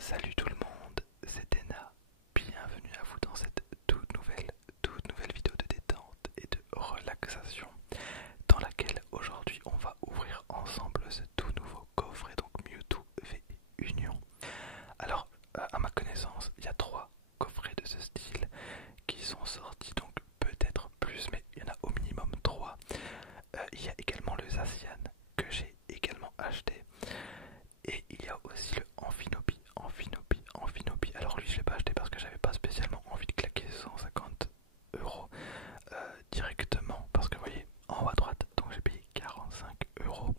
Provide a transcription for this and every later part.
Salut tout le monde, c'est Ena. Bienvenue à vous dans cette toute nouvelle vidéo de détente et de relaxation dans laquelle aujourd'hui on va ouvrir ensemble ce tout nouveau coffret, donc Mewtwo V Union. Alors, à ma connaissance, il y a 3 coffrets de ce style qui sont sortis, donc peut-être plus, mais il y en a au minimum 3. Il y a également le Zacian que j'ai également acheté. Et il y a aussi le Amphinobi. Alors lui je l'ai pas acheté parce que j'avais pas spécialement envie de claquer 150 € directement. Parce que vous voyez, en haut à droite, donc j'ai payé 45 €.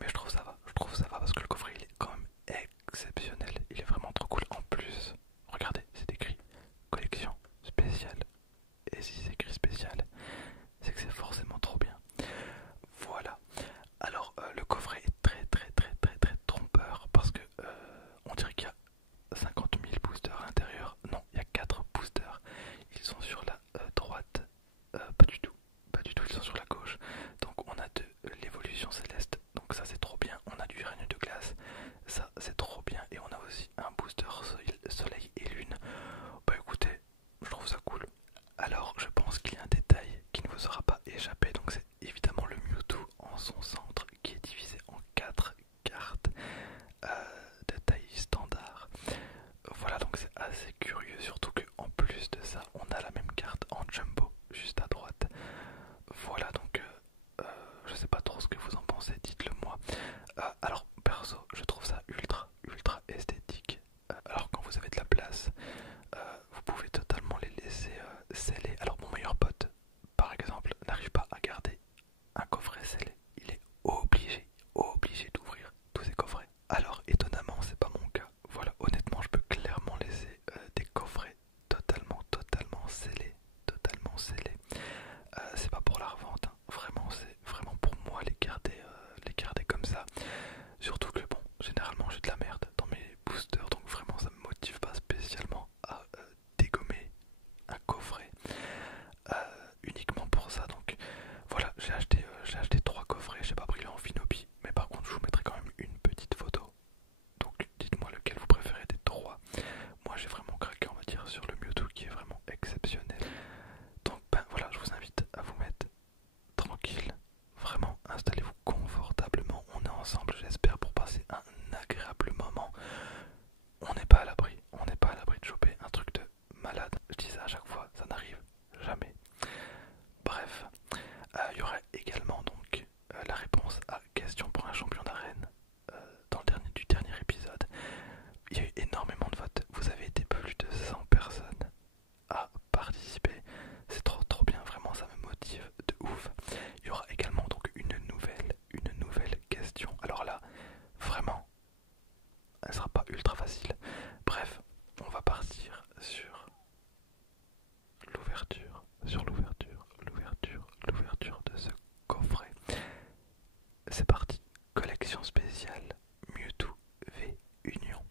Mais je trouve ça va, parce que le coffret il est quand même exceptionnel. Il est vraiment trop cool. En plus, regardez, c'est écrit collection spéciale. Et si c'est écrit spécial, c'est que c'est forcément trop bien. Voilà. Alors le coffret est très trompeur parce que on dirait qu'il y a 50 000 boosters à l'intérieur. Non, il y a 4 boosters. Ils sont sur la droite. Pas du tout, ils sont sur la gauche. Donc on a de l'évolution céleste. Donc ça c'est trop bien. On a du règne de glace. Ça c'est trop bien. Et on a aussi un booster soleil et lune. Bah écoutez, je trouve ça cool. Alors je pense qu'il y a un détail qui ne vous aura pas échappé. Donc c'est évidemment le Mewtwo en son centre qui est divisé en 4 cartes de taille standard. Voilà, donc c'est assez curieux, surtout qu'en plus de ça, on a la même carte en jumbo juste à droite. Voilà, donc je sais pas trop ce que vous en pensez, dites-le moi. Alors perso, je trouve ça ultra esthétique. Alors quand vous avez de la place, vous pouvez totalement les laisser sceller. Alors mon meilleur pote, par exemple, n'arrive pas à garder un coffret scellé. Il est obligé d'ouvrir tous ces coffrets. Alors étonnamment, c'est pas mon cas. Voilà, honnêtement, je peux clairement laisser des coffrets totalement scellés. C'est pas pour la revente, hein. Vraiment, c'est vraiment pour moi les garder comme ça. Surtout que bon, généralement j'ai de la merde dans mes boosters, donc vraiment ça me motive pas spécialement à dégommer un coffret uniquement pour ça. Donc voilà, j'ai acheté 3 coffrets. J'ai pas pris le Amphinobi, mais par contre je vous mettrai quand même une petite photo. Donc dites-moi lequel vous préférez des 3. Moi j'ai vraiment craqué, on va dire, sur le Mewtwo qui est vraiment exceptionnel. Donc ben voilà, je vous invite à vous mettre tranquille. Vraiment, installez-vous confortablement. On est ensemble, j'espère, pour passer un agréable moment. On n'est pas à l'abri de choper un truc de malade. Je dis ça à chaque fois, ça n'arrive jamais. Bref, il y aura également donc la réponse à question pour un champion d'arène dans le dernier épisode. Il y a eu énormément de votes. Vous avez été plus de 100 personnes à participer. C'est trop bien, vraiment ça me motive de ouf. Il y aura également donc une nouvelle question. Alors là, vraiment, elle sera pas ultra facile. Bref, on va partir sur l'ouverture de ce coffret. C'est parti. Collection spéciale Mewtwo V Union.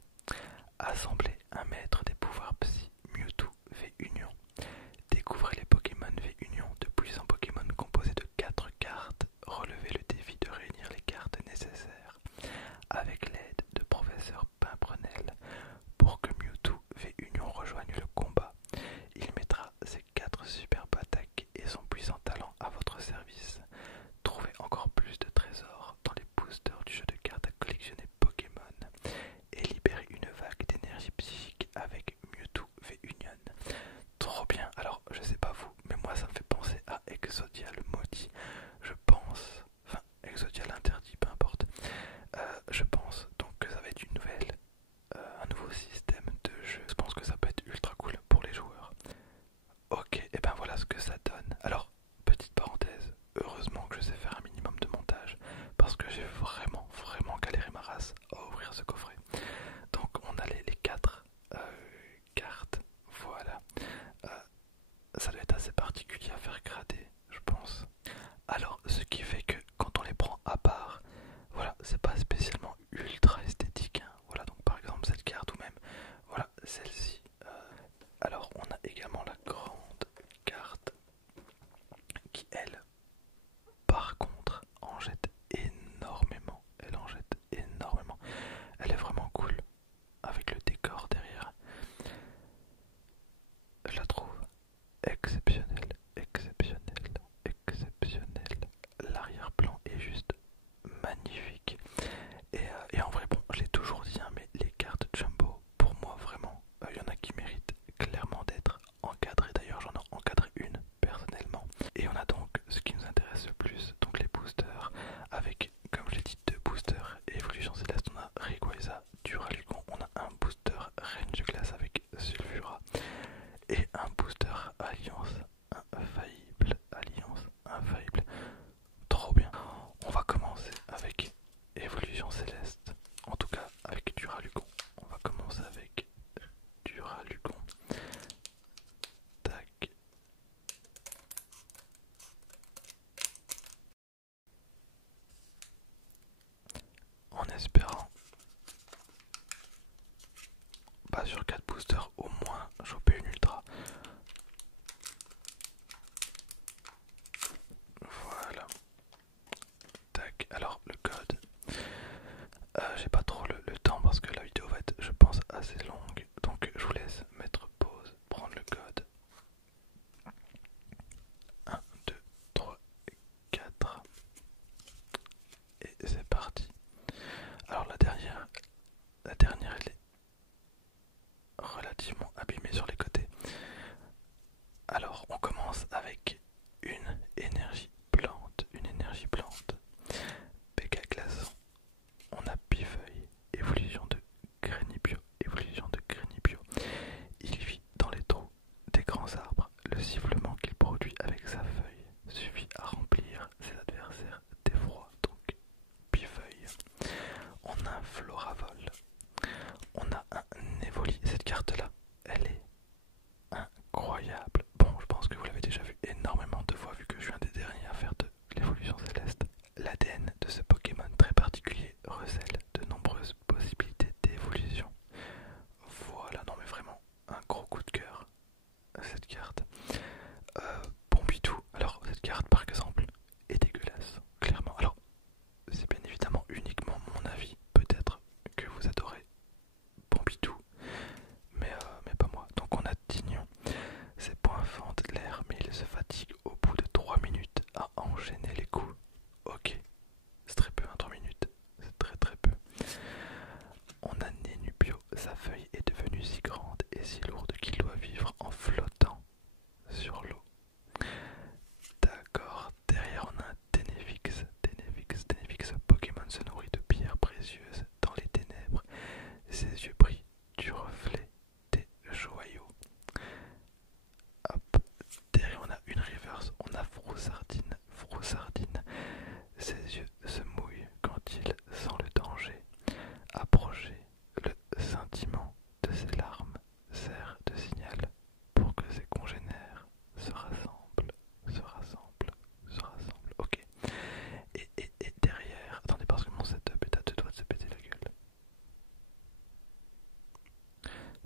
Assemblez un maître des pouvoirs psy Mewtwo V Union. Découvrez les Pokémon V Union, de puissants Pokémon composés de 4 cartes. Relevez le défi de réunir les cartes nécessaires avec l'aide de professeur Pimprenel. Pour que Mewtwo V Union rejoigne le combat, il mettra ses 4 superbes attaques et son puissant talent à votre service. Trouvez encore plus de trésors dans les boosters du jeu de cartes à collectionner Pokémon et libérez une vague d'énergie psychique avec Mewtwo V Union. Trop bien. Alors je sais pas vous, mais moi ça me fait penser à Exodia le maudit. Je pense, enfin Exodia l'interdit, peu importe. Je pense donc que ça va être une nouvelle bah, sur 4 boosters au moins choper une ultra. Voilà. Tac, alors le code. J'ai pas trop le temps parce que la vidéo va être, je pense, assez longue. Donc je vous laisse mettre pause, prendre le code. 1, 2, 3, 4. Et c'est parti. Alors la dernière elle est relativement abîmée sur les côtés. Alors on commence avec une énergie plante. Une énergie plante. Péga glaçon. On a Pifeuille, évolution de Grenibio, évolution de Grenibio. Il vit dans les trous des grands arbres. Le sifflement qu'il produit avec sa feuille suffit à remplir ses adversaires d'effroi. Donc, Pifeuille. On a un Floravol. On a un Évoli. Cette carte-là, elle est incroyable. Bon, je pense que vous l'avez déjà vu énormément de fois vu que je suis un des derniers à faire de l'évolution céleste. L'ADN de ce Pokémon très particulier recèle de nombreuses possibilités d'évolution. Voilà, non mais vraiment, un gros coup de cœur, cette carte. Pompidou, alors cette carte par exemple, est dégueulasse, clairement. Alors, c'est bien évidemment uniquement mon avis, peut-être que vous adorez Pompidou, mais pas moi. Donc on a Tignon, ses poings fendent l'air, mais il se fatigue au bout de 3 minutes à enchaîner les coups. Ok, c'est très peu, hein, 3 minutes, c'est très très peu. On a Nénubio, sa feuille est devenue si grande et si lourde qu'il doit vivre en flottant sur l'eau. D'accord, derrière on a un Ténéfix. Ténéfix, Pokémon se nourrit de pierres précieuses dans les ténèbres. Ses yeux brillent du reflet des joyaux. Hop, derrière on a une reverse, on a Froussardine. Froussardine, ses yeux se mouillent quand il sent le danger approcher. Le scintillement de ses larmes sert de signal pour que ses congénères se rassemblent, se rassemblent, se rassemblent. Ok. Et derrière, attendez parce que mon setup est à deux doigts de se péter la gueule.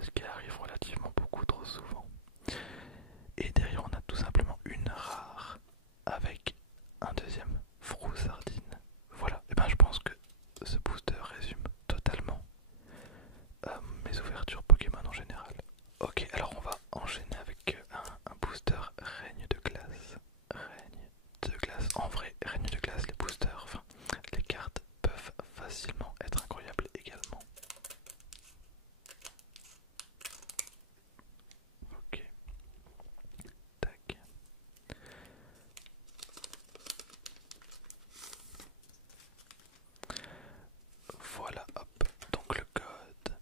Ce qui arrive relativement beaucoup trop souvent. Et derrière on a tout simplement une rare avec un deuxième Froussardine. Voilà, et ben je pense que ce booster résume totalement mes ouvertures Pokémon en général. Ok, alors on va enchaîner avec un booster règne de glace. Règne de glace. En vrai, règne de glace, les boosters, enfin, les cartes peuvent facilement être incroyables également. Ok. Tac. Voilà, hop. Donc le code.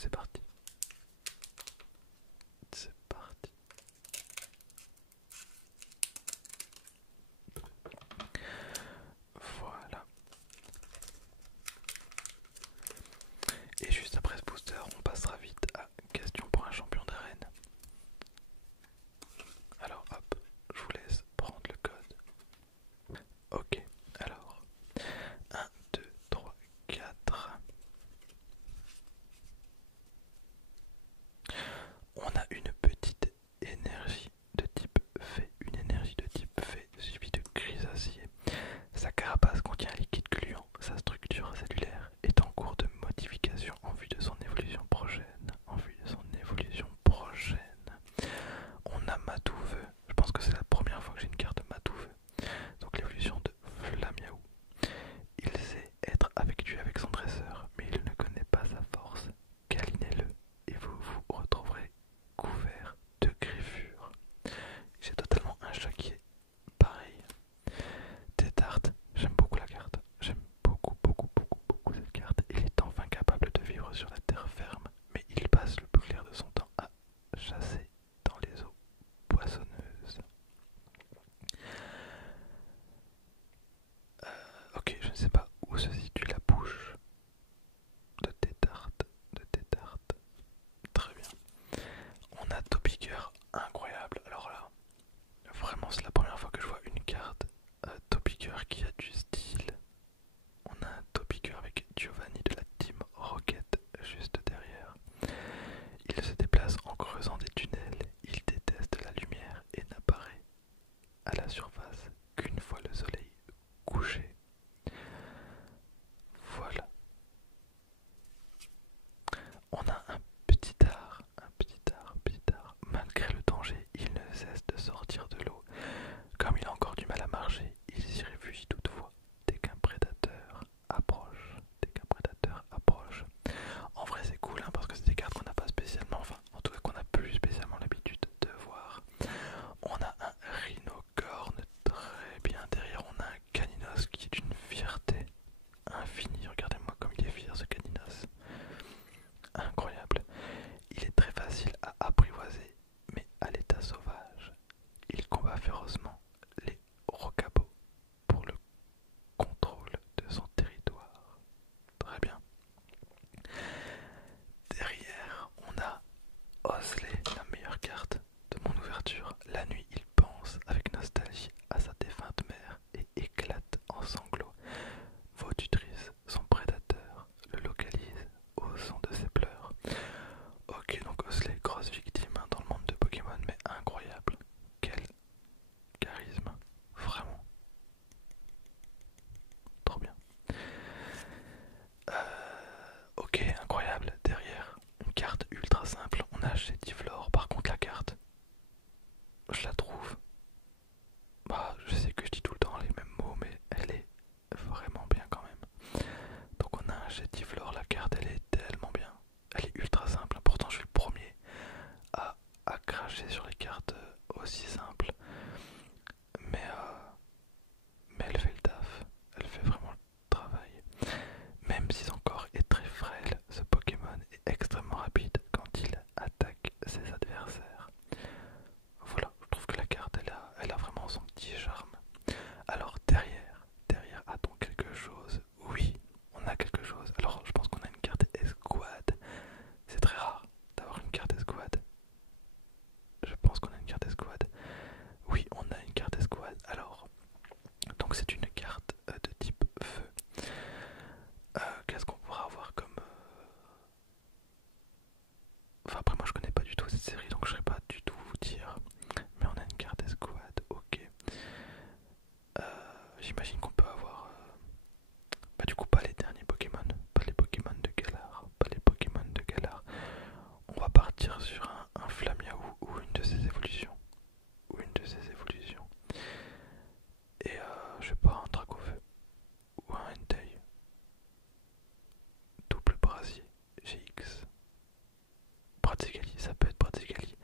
c'est parti. C'est parti. Voilà. Et juste après ce booster, on passera vite à question pour un champion d'arène. Alors hop, je vous laisse prendre le code. Ok, alors 1, 2, 3, 4. On a une petite énergie de type fée. Une énergie de type fée suivie de grisacier. Sa carapace contient un liquide gluant. Sa structure cellulaire est en cours de modification en vue de son évolution prochaine. On a Matouveux. Je pense que c'est la première fois que j'ai une carte Matouveux. Donc l'évolution de Flamiaou. Il sait être affectueux avec son dresseur, mais il ne connaît pas sa force. Câlinez-le et vous vous retrouverez couvert de griffures. J'ai totalement un chat qui est pareil. Tétarte, j'aime beaucoup la carte. J'aime beaucoup cette carte. Il est enfin capable de vivre sur la terre ferme, mais il passe le plus clair de son temps à chasser dans les eaux poissonneuses. Ok, je ne sais pas où se situe la bouche de Tétarte. Très bien. On a Topiqueur, incroyable. Alors là, vraiment c'est la première fois que je vois une carte Topiqueur qui a du style. On a un Topiqueur avec Giovanni de la Team Rocket juste derrière. Il se déplace en creusant des tunnels, il déteste la lumière et n'apparaît à la surface qu'une fois le soleil couché. Voilà. On a un petit art. Malgré le danger, il ne cesse de sortir de l'eau. Comme il a encore du mal à marcher, il s'y réfugie toutefois dès qu'un prédateur approche. En vrai c'est cool hein, parce que c'est des cartes qu'on n'a pas spécialement, enfin en tout cas qu'on n'a plus spécialement l'habitude de voir. On a un rhinocorne, très bien. Derrière on a un caninos qui est d'une fierté infinie. Regardez-moi comme il est fier ce caninos. Incroyable. Il est très facile à apprivoiser, mais à l'état sauvage. Il combat férocement les rocabots pour le contrôle de son territoire. Très bien. Derrière, on a Osley, la meilleure carte de mon ouverture. La nuit, il pense avec nostalgie à sa défunte mère et éclate en sanglots. Vaudutrice, son prédateur, le localise au son de ses pleurs. Ok, donc Osley, grosse victime hein, dans le monde de Pokémon, mais incroyable. Quel charisme, vraiment. Trop bien. Ok, incroyable. Derrière, une carte ultra simple. On a Chétiflore. Par contre, la carte, je la trouve. Bah, je sais que je dis tout le temps les mêmes mots, mais elle est vraiment bien quand même. Donc, on a un Chétiflore. La carte, elle est tellement bien. Elle est ultra simple. Pourtant, je suis le premier à cracher sur les cartes aussi simples. Mais elle fait le taf. Elle fait vraiment le travail. Même si son corps est très frêle, ce Pokémon est extrêmement rapide quand il attaque ses adversaires. Voilà, je trouve que la carte elle a vraiment son petit charme. Alors derrière a-t-on quelque chose? Oui, on a quelque chose. Alors je pense qu'on a une carte escouade. C'est très rare d'avoir une carte escouade. Je pense qu'on a une carte escouade. Oui, on a une carte escouade. Alors, donc c'est une carte de type feu. Qu'est-ce qu'on pourra avoir comme... Enfin après moi je connais pas du tout cette série donc je saurais pas du tout vous dire. Mais on a une carte escouade, ok. J'imagine qu'on peut avoir... Bah du coup pas les derniers Pokémon, pas les Pokémon de Galar. On va partir sur un Flamiaou ou une de ses évolutions. Et je sais pas, un Dracofeu ou un Entei. Double brasier, GX. Bradzigali, ça peut être Bradzigali.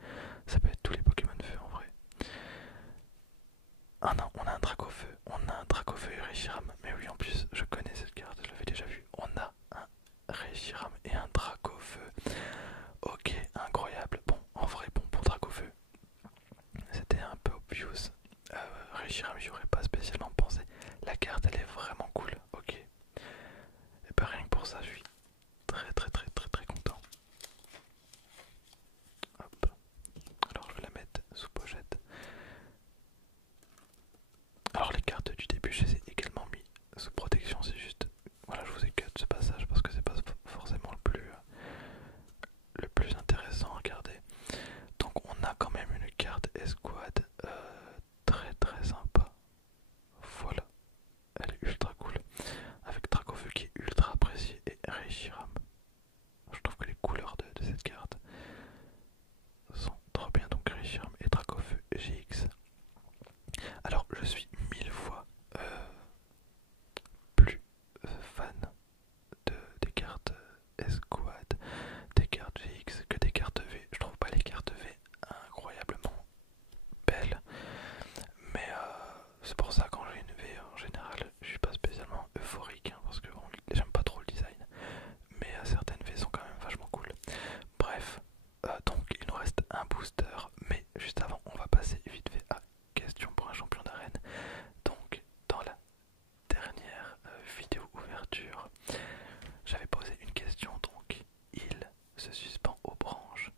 se suspend aux branches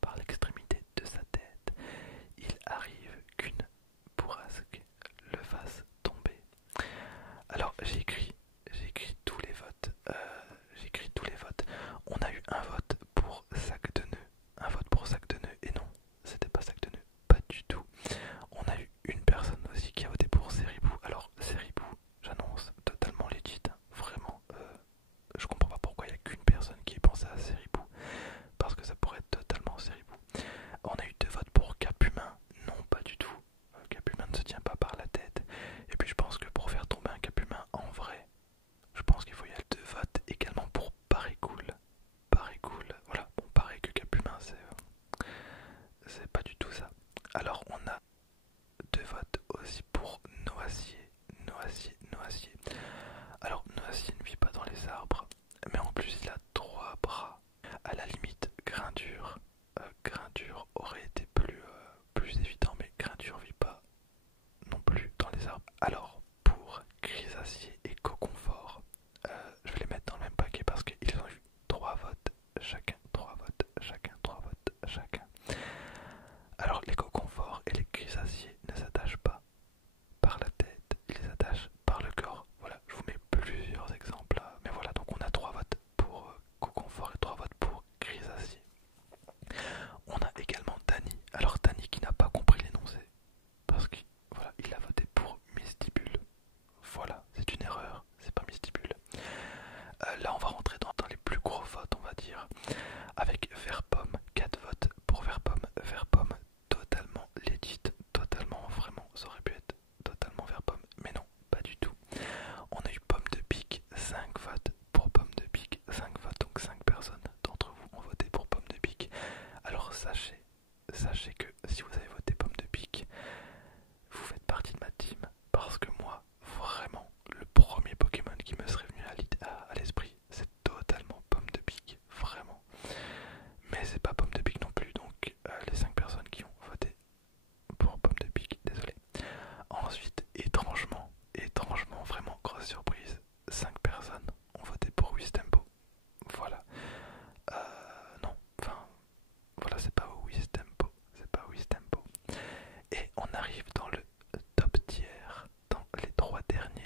par l'extrémité de sa tête. Il arrive qu'une bourrasque le fasse tomber. Alors j'ai écrit tous les votes. J'ai écrit tous les votes. On a eu un vote pour sac de nœuds, un vote pour sac de nœuds, et non, c'était pas sac de nœuds, pas du tout. On a eu une personne aussi qui a voté pour Seribou. Alors Seribou, j'annonce, totalement legit, hein. Vraiment, je comprends pas pourquoi il n'y a qu'une personne qui ait pensé à Seribou, parce que ça pourrait être totalement Seribou. On a eu 2 votes pour Capumin, non pas du tout. Capumin ne se tient pas par la tête. Et puis je pense que pour faire tomber un Capumin en vrai, je pense qu'il faut y aller. 2 votes également pour Paris Cool. Paris Cool, voilà, bon pareil que Capumin, c'est pas du tout ça. Alors on a 2 votes aussi pour Noacier. Noacier. Alors Noacier ne vit pas dans les arbres, mais en plus il a 3 bras. À la limite, Grindure. Grindure aurait été plus évident, mais Grindure vit pas non plus dans les arbres. Alors pour Grisacier et Coconfort, je vais les mettre dans le même paquet parce qu'ils ont eu 3 votes chacun, 3 votes chacun, 3 votes chacun. Alors les Coconforts et les Grisaciers ne s'attachent pas par la tête, ils les attachent par le corps. Voilà, je vous mets plusieurs exemples là. Mais voilà, donc on a 3 votes pour Coconfort et 3 votes pour Grisacier. On a également Dany. Alors Dany qui n'a pas compris l'énoncé, parce qu'il voilà, il a voté pour Mistibule. Voilà, c'est une erreur, c'est pas Mistibule. Là on va rentrer dans les plus gros votes, on va dire, avec Verpomme, 4 votes pour Verpomme. Verpomme totalement legit, totalement vraiment, ça aurait pu être totalement Verpomme, mais non, pas du tout. On a eu Pomme de Pique, 5 votes pour Pomme de Pique, 5 votes, donc 5 personnes d'entre vous ont voté pour Pomme de Pique. Alors sachez que si vous avez voté Pomme de Pique, vous faites partie de ma team, parce que moi, vraiment, le premier Pokémon qui me serait venu à l'esprit, c'est totalement Pomme de Pique, vraiment. Mais c'est pas Pomme de Pique non plus, donc les 5 personnes qui ont voté pour Pomme de Pique, désolé. Ensuite, étrangement, vraiment grosse surprise, 5 personnes ont voté pour Wistempo. Voilà. Non, enfin, voilà, c'est pas Wistempo, c'est pas Wistempo. Et on arrive dans le top tiers, dans les 3 derniers.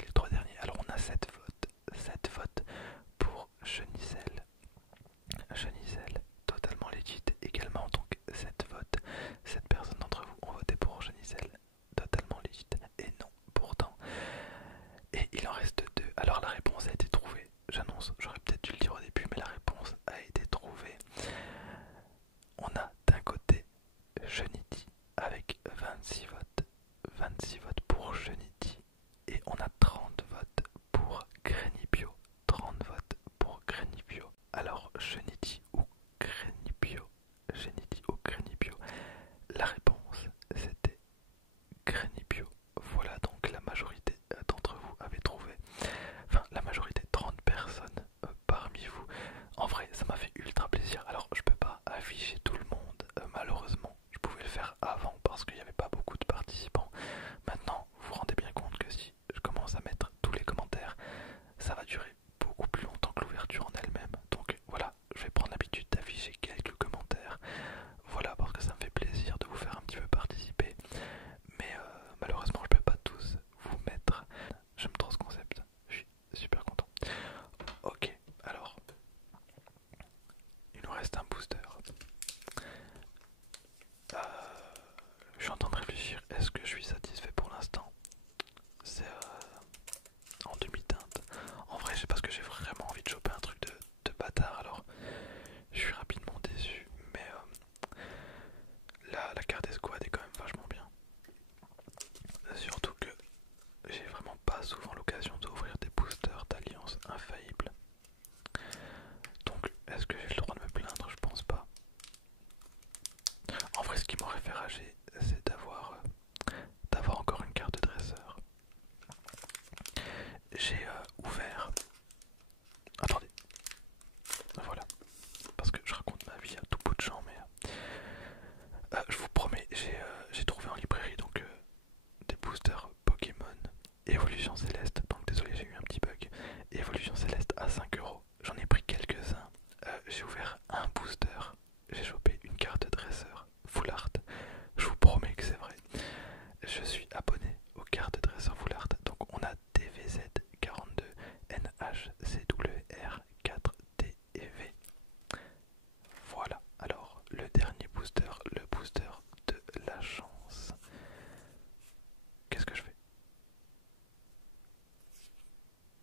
Alors on a 7 votes pour Chenicel. Chenicel, totalement legit également, donc 7 votes. 7 personnes d'entre vous ont voté pour Chenicel, totalement legit. Et non, pourtant. Et il en reste 2. Alors la réponse a été trouvée. J'annonce, j'aurais peut-être dû le dire au début, mais la réponse a été trouvée. On a d'un côté Geniti avec 26 votes. 26 votes pour Geniti. Et on a 30 votes pour Grenibio. 30 votes pour Grenibio. Alors Geniti ou Grenibio? Geniti ou Grenibio? La réponse c'était Grenibio. Voilà, donc la majorité d'entre vous avez trouvé. Enfin, la majorité, 30 personnes parmi vous. En vrai, ça m'a fait ultra plaisir. Alors, je peux pas afficher tout le monde, malheureusement. Je pouvais le faire avant parce qu'il n'y avait pas beaucoup de participants. Maintenant, vous vous rendez bien compte que si je commence à mettre tous les commentaires, ça va durer beaucoup plus longtemps que l'ouverture en elle-même. Donc voilà, je vais prendre l'habitude d'afficher quelques commentaires. Voilà, parce que ça me fait plaisir de vous faire un petit peu participer. Mais malheureusement, je peux pas tous vous mettre. J'aime trop ce concept. Je suis super content. Ok, alors il nous reste un booster. Je suis en train de réfléchir. Est-ce que je suis satisfait pour l'instant? C'est en demi-teinte. En vrai, je sais pas, parce que j'ai vraiment envie de choper un truc de bâtard. Alors, je suis rapidement déçu. Mais la carte escouade est quand même vachement bien. Surtout que j'ai vraiment pas souvent l'occasion d'ouvrir des boosters d'alliance infaillibles. Donc est-ce que j'ai le droit de me plaindre? Je pense pas. En vrai, ce qui m'aurait fait rager, c'est d'avoir encore une carte de j'ai chopé une carte de dresseur full art. Je vous promets que c'est vrai. Je suis abonné aux cartes de dresseur full art. Donc on a DVZ42, NHCWR 4T et V. Voilà, alors le dernier booster, le booster de la chance. Qu'est-ce que je fais?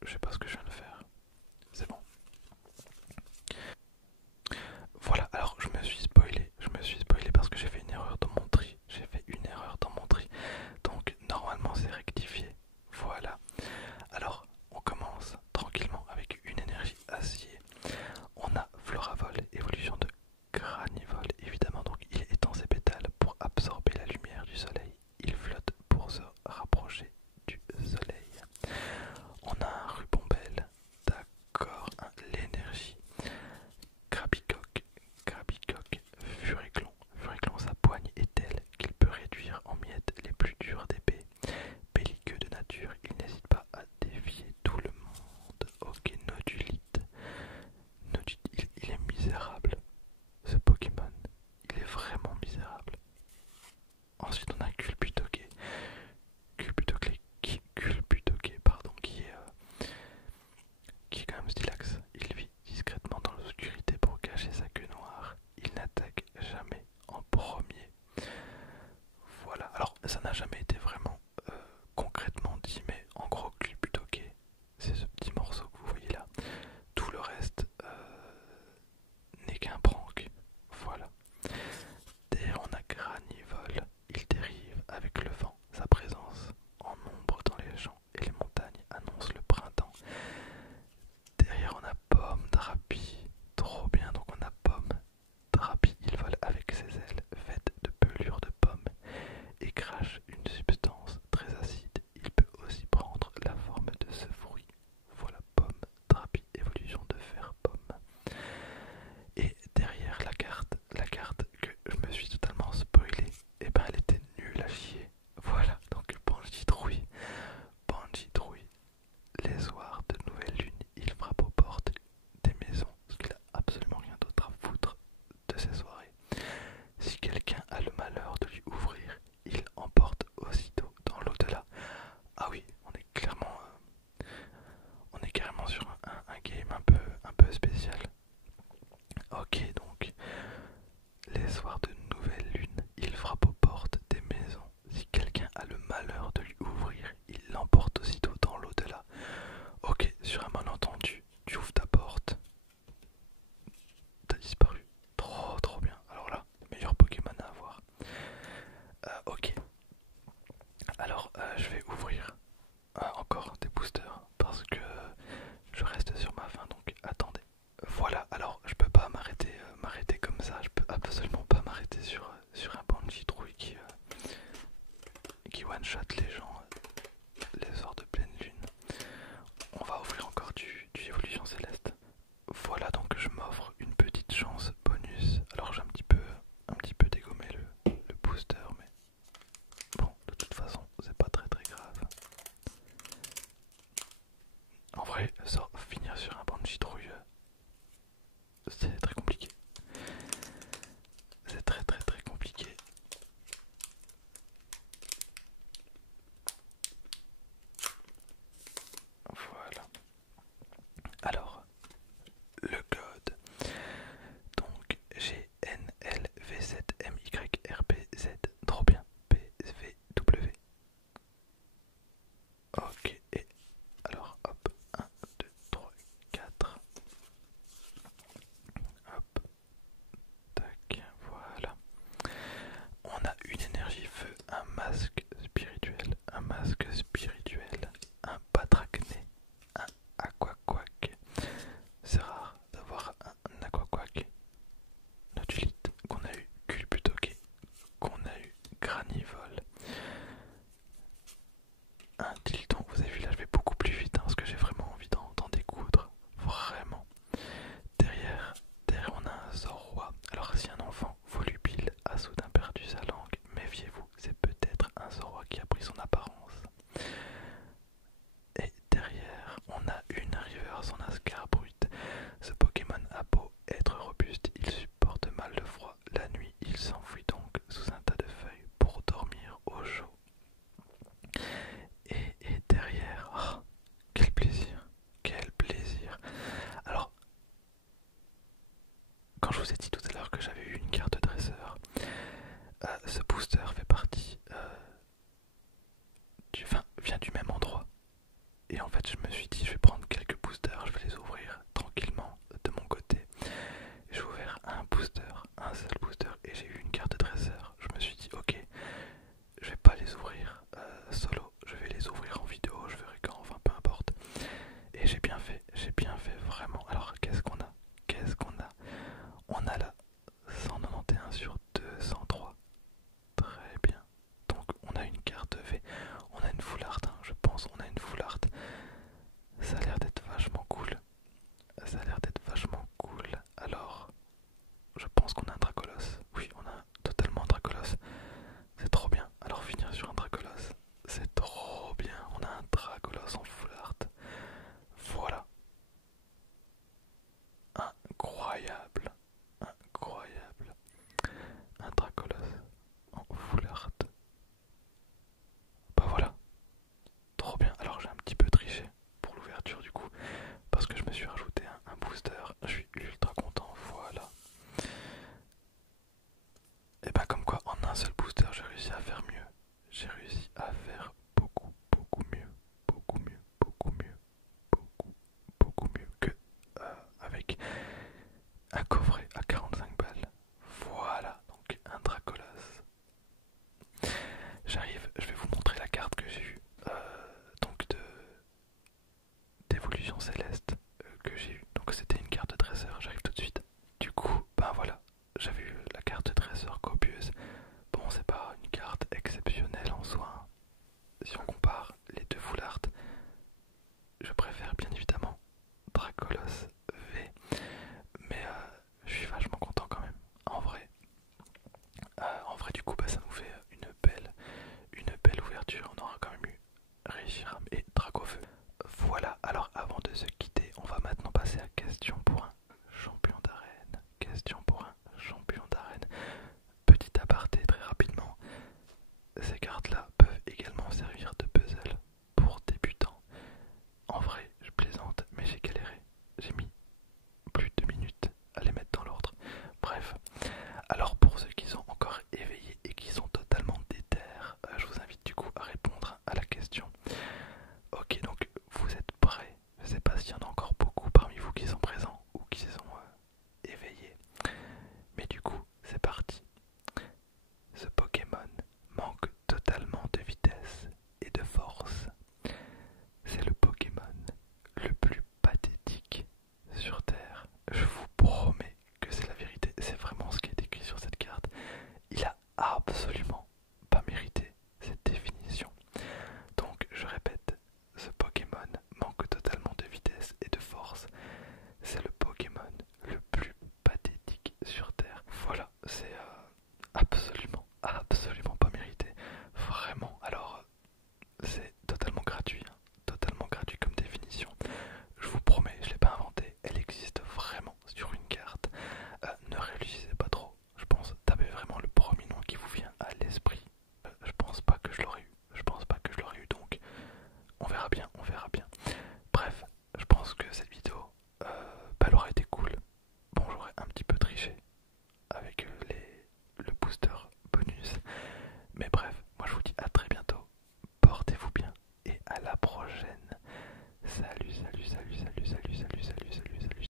Je sais pas ce que je viens de faire. C'est bon. Voilà, alors je me suis spoilé parce que j'ai fait une erreur dans mon tri. J'ai fait une erreur dans mon tri. Donc normalement c'est rectifié. Voilà. Alors on commence tranquillement avec une énergie acier. On a Floravol, évolution de Granivol, évidemment, donc il étend ses pétales pour absorber la lumière du soleil. Il flotte pour se rapprocher du soleil. On a un Rubombelle, d'accord, l'énergie. Krabicoque, Krabicoque, Furiclon. Furiclon, sa poigne est telle qu'il peut réduire en miettes les plus dures d'épée. Belliqueux de nature, il n'hésite pas à défier tout le monde. Ok, Nodulite. Il est misérable. Ce Pokémon, il est vraiment misérable. Ensuite, on a Culbutoque. Culbutoque, pardon, qui est quand même stylax. Il vit discrètement dans l'obscurité pour cacher sa queue noire. Il n'attaque jamais en premier. Voilà, alors ça n'a jamais été vraiment concrètement dit, mais en gros, Culbutoque, c'est ce petit morceau que vous voyez là. Tout le reste n'est qu'un prank. Voilà. Derrière, on a Granivol. Il dérive avec le vent. Sa présence en nombre dans les champs et les montagnes annonce le printemps. Derrière, on a Pomme Drapi. Trop bien, donc on a Pomme Drapi. Il vole avec ses ailes faites de pelures de pommes et crache une substance très acide. Il peut aussi prendre la forme de ce fruit. Voilà, Pomme Drapi, évolution de fer pomme. Et derrière la carte que je me suis totalement spoilé, et ben elle était nulle à chier. Voilà, donc Banditrouille, Banditrouille, les soirs de nouvelle lune, il frappe aux portes des maisons, parce qu'il a absolument rien d'autre à foutre de ces soirées. Si quelqu'un a le malheur de lui ouvrir, il emporte aussitôt dans l'au-delà. Ah oui, on est carrément sur un game un peu spécial. Ok, donc les soirs de nouvelle lune, il frappe aux portes des maisons. Si quelqu'un a le malheur de lui ouvrir, il l'emporte aussitôt dans l'au-delà. Ok, sur un malentendu, tu ouvres ta porte, t'as disparu. Trop bien. Alors là, meilleur Pokémon à avoir. Ok, alors je vais ouvrir encore des boosters parce que je reste sur ma faim, donc attendez. Voilà, alors je peux pas m'arrêter comme ça, je peux absolument pas m'arrêter sur un Banditrouille qui one-shot les gens les soirs de pleine lune. On va ouvrir encore du évolution céleste. Voilà, donc je m'offre une petite chance bonus. Alors j'ai un petit peu dégommé le booster, mais bon, de toute façon, c'est pas très grave. En vrai, finir sur un Banditrouille, c'est très compliqué. C'est très compliqué. Voilà. Alors, le code. Donc, j'ai NLV7MYRPZ. Trop bien. PVW. Ok, et alors, hop. 1, 2, 3, 4. Hop. Tac. Voilà. On a une énergie feu, un masque spirituel, un batracné, un aquaquack. C'est rare d'avoir un aquaquack. Nodulite qu'on a eu, Culbutoque qu'on a eu, Granivol, un Tilton. Vous avez vu là, je vais beaucoup plus vite parce que j'ai vraiment envie d'en découdre. Vraiment. Derrière, on a un Zorrois. Alors si un enfant volubile a soudain perdu sa langue, méfiez-vous, c'est peut-être un Zorrois qui a pris son apparence. Et derrière, on a une River, son Ascar brut. Ce Pokémon a beau être robuste, il supporte mal le froid. sûr que j'avais eu une carte dresseur. Ce booster fait partie vient du même endroit. Et en fait, je me suis dit, je vais prendre quelques boosters, je vais les ouvrir tranquillement de mon côté. J'ai ouvert un seul booster, et j'ai eu une carte dresseur. Je me suis dit, ok, je vais pas les ouvrir solo, je vais les ouvrir en vidéo, je verrai quand, enfin peu importe. Et j'ai bien fait vraiment. Alors qu'est-ce qu'on a? On a la 191 sur 203. Très bien. Donc on a une carte V, on a une full art, hein, je pense, on a une full art. Ça a l'air d'être vachement cool. Alors, je pense qu'on a un Dracolos. Oui, on a totalement un Dracolos. C'est trop bien. Alors finir sur un Dracolos, c'est trop bien. On a un Dracolos en full art. Voilà. Incroyable. Un Dracolos en full art. Bah voilà. Trop bien. Alors j'ai un petit peu triché pour l'ouverture du coup. Parce que je me suis rajouté un booster. Je suis ultra content. Voilà. Et bah comme quoi en un seul booster j'ai réussi à faire mieux. J'ai réussi à faire beaucoup mieux. Beaucoup mieux que avec un coffret à 45 balles. Voilà, donc un Dracolos. J'arrive, je vais vous montrer la carte que j'ai eue. Donc d'évolution céleste que j'ai eue. Donc c'était une carte de dresseur, j'arrive tout de suite. Du coup, ben voilà, j'avais eu la carte de dresseur copieuse. Bon, c'est pas une carte exceptionnelle en soi, hein. Si on compare les deux full art, je préfère bien évidemment Dracolos V. Mais je suis vachement content quand même. En vrai du coup bah, ça nous fait une belle ouverture. On aura quand même eu Reshiram et Dracofeu. Voilà, alors avant de se quitter, on va maintenant passer à question pour un champion d'arène. Petit aparté très rapidement. Ces cartes là peuvent également servir de puzzle pour débutants. En vrai, je plaisante, mais j'ai galéré. J'ai mis plus de 2 minutes à les mettre dans l'ordre. Bref, alors pour ceux qui sont encore éveillés et qui sont totalement déter, je vous invite du coup à répondre à la question. Ok, donc vous êtes prêts? Je sais pas s'il y en a encore beaucoup parmi vous qui sont présents ou qui sont éveillés. Mais du coup, c'est parti. Ce Pokémon manque totalement de vitesse et de force. C'est le Pokémon le plus pathétique sur Terre. Je vous promets que c'est la vérité. C'est vraiment ce qui est écrit sur cette carte. Il a absolument pas mérité cette définition. Donc je répète, ce Pokémon manque totalement de vitesse et de force. C'est le Pokémon le plus pathétique sur Terre. Voilà, c'est absolument pas mérité. Vraiment. Alors, c'est totalement gratuit. Hein. Totalement gratuit comme définition. Je vous promets, je l'ai pas inventé. Elle existe vraiment sur une carte. Ne réfléchissez pas trop. Je pense tapez vraiment le premier nom qui vous vient à l'esprit. Je pense pas que je l'aurais eu. Donc on verra bien. Bref, je pense que cette vidéo, elle aurait été cool. Bon, j'aurais un petit peu triché avec le booster